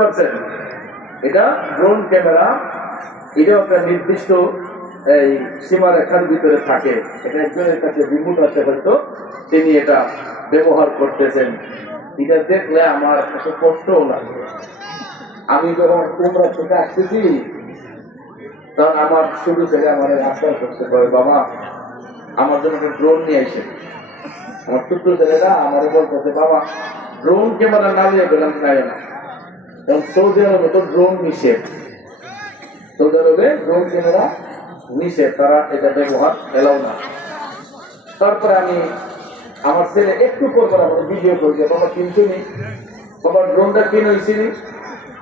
পারছেন। এটা drone camera একটা নির্দিষ্ট এই ভিতরে থাকে। এটা একজনের কাছে রিমোট আছে হয়তো, তিনি এটা ব্যবহার করতেছেন। এটা দেখলে আমার কষ্টও লাগে। আমি যখন তোমরা থেকে আসতেছি, তখন আমার শুরু থেকে আমার আবদার করতে পারে বাবা, আমার জন্য ড্রোন নিয়ে আসে আমার ছোট্ট ছেলেরা আমার বলতেছে, বাবা ড্রোন ক্যামেরা না নিয়ে গেলাম না। এবং সৌদি আরবে তো ড্রোন নিষেধ। সৌদি আরবে ড্রোন ক্যামেরা নিষেধ, তারা এটা ব্যবহার এলাও না। তারপরে আমি আমার ছেলে একটু পর আমাকে ভিডিও করছে বাবা, কিনছো নি? বাবা ড্রোনটা কিনে হয়েছিলি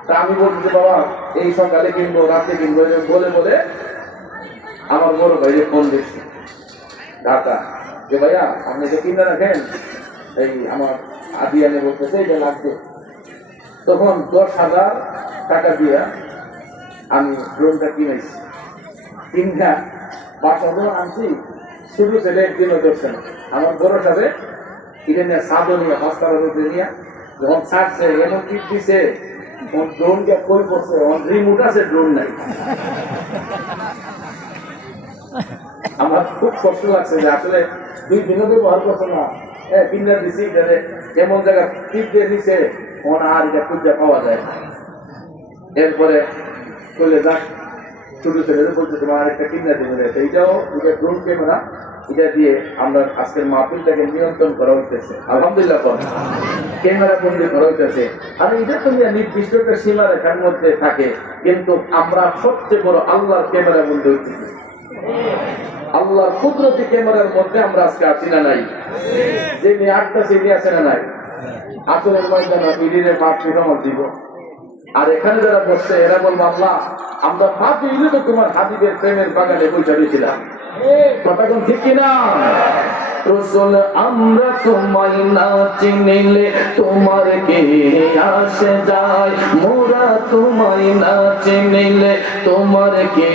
তা আমি বলছি যে, বাবা, এই সকালে কিনবো, রাতে কিনবো। বলে বলে আমার বড় ভাই ফোন দিচ্ছি ঢাকা। যে, ভাইয়া, আপনি যে কিনে রাখেন? এই আমার আদিয়ানে বলতেছে, এটা লাগবে। তখন দশ হাজার টাকা দিয়া আমি ড্রোনটা কিনেছি। কিনা যখন আনছি। শুধু ছেলে একদিনও ধরছে না। আমার বড় সাথে এটা নিয়ে সাদও নিয়ে পাঁচতলা রোদে নিয়ে যখন ছাড়ছে, এমন কি দিছে? ড্রোন কে কই পড়ছে রিমোট আছে ড্রোন নাই। আমার খুব কষ্ট লাগছে যে আসলে দুই দিনও ব্যবহার করছে না। হ্যাঁ জায়গা পাওয়া যায়। এরপরে চলে যাক ছোট ছেলেদের বলছে, তোমার আরেকটা কিনা দেবে এইটাও এটা ড্রোন ক্যামেরা এটা দিয়ে আমরা আজকের মাহফিলটাকে নিয়ন্ত্রণ করা হইতেছে। আলহামদুলিল্লাহ ক্যামেরা বন্দি করা হইতেছে। আর এটা নির্দিষ্ট একটা সীমা রেখার মধ্যে থাকে, কিন্তু আমরা সবচেয়ে বড় আল্লাহর ক্যামেরা বন্দি হইতেছে। আল্লাহর কুদরতি ক্যামেরার মধ্যে আমরা আজকে আছি না নাই? যে নিয়ে আটটা সিটি আছে না নাই? আসলের ময়দানে ইডিরে মাঠ পিঠামত দিব। আর এখানে যারা বসছে, এরা বলব, আল্লাহ, আমরা ভাবি ইলে তো তোমার হাবিবের প্রেমের বাগানে বৈশা দিয়েছিলাম। কথা ঠিক কিনা? রসুল, আমরা তোমায় না চিনিলে তোমার কে আসে যায়? তোমায় না চিনিলে তোমার কে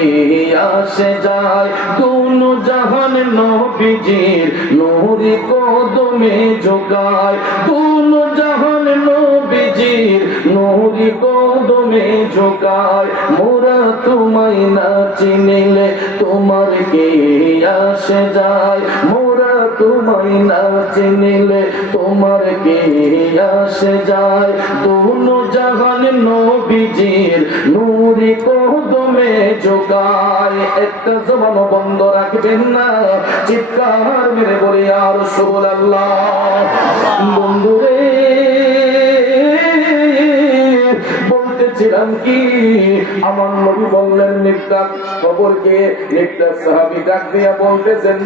আসে যায়? দুনু জাহান নবীজির নুরি কদমে ঝোকায় দুনু জাহান নবীজির নুরি কদমে ঝোকায় মোরা তোমায় না চিনিলে তোমার কে আসে যায়? মোরা তোমায় না চিনিলে তোমার কে আসে যায়? দুনো বন্ধ রাখবেন চিৎকার মেরে আর সোল আল্লাহ বন্ধুরে, বলতেছিলাম কি, আমার নবী বললেন নিকটা খবরকে একটা সাহাবি ডাক দিয়া বলতেছেন